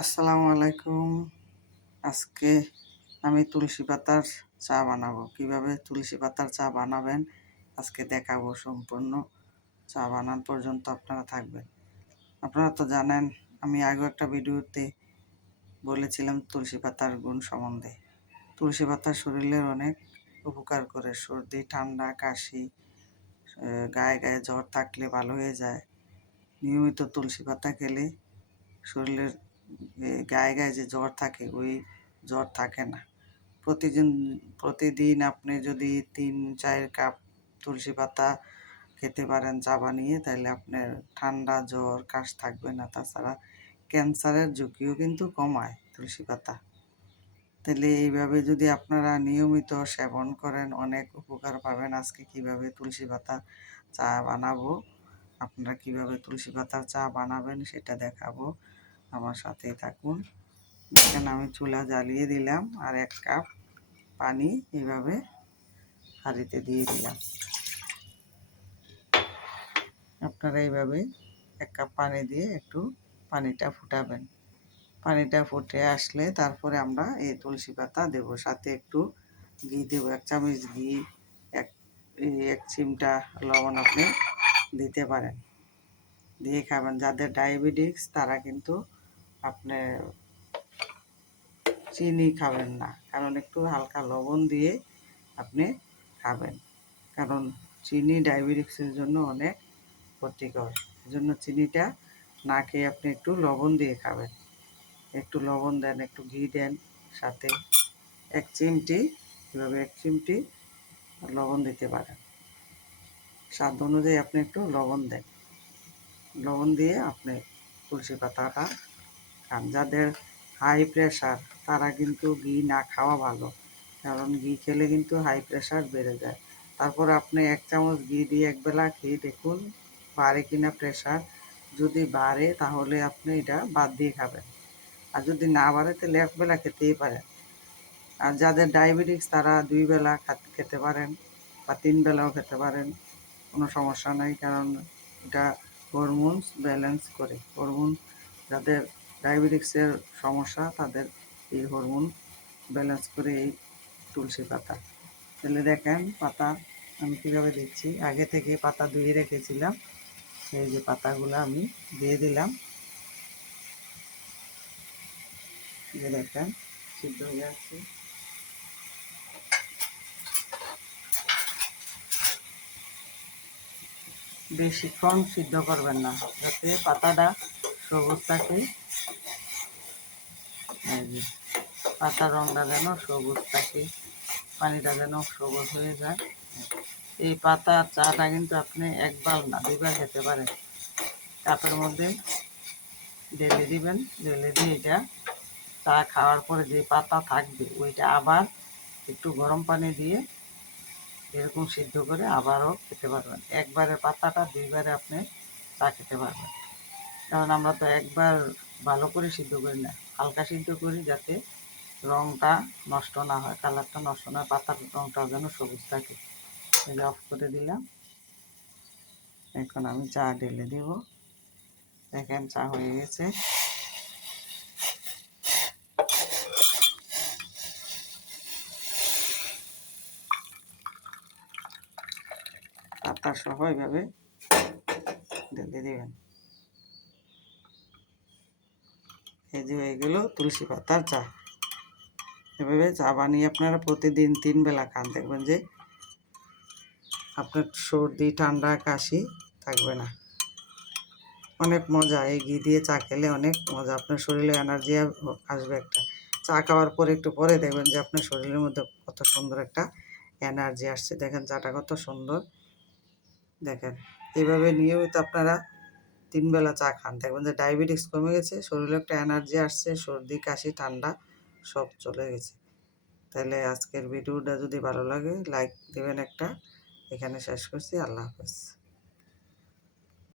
আসসালামু আলাইকুম। আজকে আমি তুলসী পাতার চা বানাবো। কিভাবে তুলসী পাতার চা বানাবেন আজকে দেখাবো। সম্পূর্ণ চা বানান পর্যন্ত আপনারা থাকবেন। আপনারা তো জানেন, আমি আগেও একটা ভিডিওতে বলেছিলাম তুলসী পাতার গুণ সম্বন্ধে। তুলসী পাতা শরীরের অনেক উপকার করে। সর্দি, ঠান্ডা, কাশি, গায়ে গায়ে জ্বর থাকলে ভালো হয়ে যায়। নিয়মিত তুলসী পাতা খেলে শরীরের গায়ে গায়ে যে জ্বর থাকে ওই জ্বর থাকে না। প্রতিদিন আপনি যদি 3-4 কাপ তুলসী পাতা খেতে পারেন চা বানিয়ে, তাহলে আপনার ঠান্ডা, জ্বর, কাশ থাকবে না। তাছাড়া ক্যান্সারের ঝুঁকিও কিন্তু কমায় তুলসী পাতা। তাহলে এইভাবে যদি আপনারা নিয়মিত সেবন করেন অনেক উপকার পাবেন। আজকে কিভাবে তুলসী পাতা চা বানাবো, আপনারা কিভাবে তুলসী পাতার চা বানাবেন সেটা দেখাবো। আমার সাথেই থাকুন। দেখেন, আমি চুলা জ্বালিয়ে দিলাম আর 1 কাপ পানি এইভাবে হাঁড়িতে দিয়ে দিলাম। আপনারা এইভাবে 1 কাপ পানি দিয়ে একটু পানিটা ফুটাবেন। পানিটা ফুটে আসলে তারপরে আমরা এই তুলসী পাতা দেবো, সাথে একটু ঘি দেবো। 1 চামচ ঘি, এক চিমটা লবণ আপনি দিতে পারেন, দিয়ে খাবেন। যাদের ডায়াবেটিস তারা কিন্তু আপনি চিনি খাবেন না, কারণ একটু হালকা লবণ দিয়ে আপনি খাবেন। কারণ চিনি ডায়াবেটিসের জন্য অনেক ক্ষতিকর। এজন্য চিনিটা না খেয়ে আপনি একটু লবণ দিয়ে খাবেন। একটু লবণ দেন, একটু ঘি দেন, সাথে 1 চিমটি, এভাবে 1 চিমটি লবণ দিতে পারেন। স্বাদ অনুযায়ী আপনি একটু লবণ দেন। লবণ দিয়ে আপনি তুলসী পাতাটা খান। যাদের হাই প্রেশার তারা কিন্তু ঘি না খাওয়া ভালো, কারণ ঘি খেলে কিন্তু হাই প্রেশার বেড়ে যায়। তারপর আপনি 1 চামচ ঘি দিয়ে একবেলা খেয়ে দেখুন বাড়ে কিনা প্রেশার। যদি বাড়ে তাহলে আপনি এটা বাদ দিয়ে খাবেন, আর যদি না বাড়ে তাহলে একবেলা খেতেই পারেন। আর যাদের ডায়াবেটিস তারা 2 বেলা খেতে পারেন বা 3 বেলাও খেতে পারেন, কোনো সমস্যা নাই। কারণ এটা হরমোনস ব্যালেন্স করে। হরমোন, যাদের ডায়াবেটিক্সের সমস্যা তাদের এই হরমোন ব্যালেন্স করে এই তুলসী পাতা। তাহলে দেখেন পাতা আমি কীভাবে দিচ্ছি। আগে থেকে পাতা ধুয়ে রেখেছিলাম, এই যে পাতাগুলো আমি দিয়ে দিলাম। যে দেখেন সিদ্ধ হয়ে যাচ্ছে। বেশিক্ষণ সিদ্ধ করবেন না, যাতে পাতাটা সবুজ থাকে। পাতার রঙটা যেন সবুজ থাকে, পানিটা যেন সবুজ হয়ে যায়। এই পাতার চাটা কিন্তু আপনি 1 বার না 2 বার খেতে পারেন। কাপের মধ্যে ঢেলে দিবেন, ঢেলে দিয়ে এটা চা খাওয়ার পরে যে পাতা থাকবে ওইটা আবার একটু গরম পানি দিয়ে এরকম সিদ্ধ করে আবারও খেতে পারবেন। একবারে পাতাটা 2 বারে আপনি চা খেতে পারবেন। কারণ আমরা তো একবার ভালো করে সিদ্ধ করি না, হালকা সিদ্ধ করি, যাতে রঙটা নষ্ট না হয়, কালারটা নষ্ট না হয়, পাতার রঙটা যেন সবুজ থাকে। এটা অফ করে দিলাম। এখন আমি চা ঢেলে দেব। দেখেন চা হয়ে গেছে। পাতা সহ এভাবে ঢেলে দেবেন। এই যে হয়ে গেল তুলসী পাতার চা। এভাবে চা বানিয়ে আপনারা প্রতিদিন 3 বেলা খান, দেখবেন যে আপনার সর্দি, ঠান্ডা, কাশি থাকবে না। অনেক মজা, এই ঘি দিয়ে চা খেলে অনেক মজা। আপনার শরীরে এনার্জি আসবে একটা। চা খাওয়ার পরে একটু পরে দেখবেন যে আপনার শরীরের মধ্যে কত সুন্দর একটা এনার্জি আসছে। দেখেন চাটা কত সুন্দর। দেখেন এইভাবে নিয়মিত আপনারা 3 বেলা চা খান, দেখবেন যে ডায়াবেটিস কমে গেছে, শরীরে একটা এনার্জি আসছে, সর্দি, কাশি, ঠান্ডা সব চলে গেছে। তাহলে আজকের ভিডিওটা যদি ভালো লাগে লাইক দেবেন একটা। এখানে শেষ করছি। আল্লাহ হাফেজ।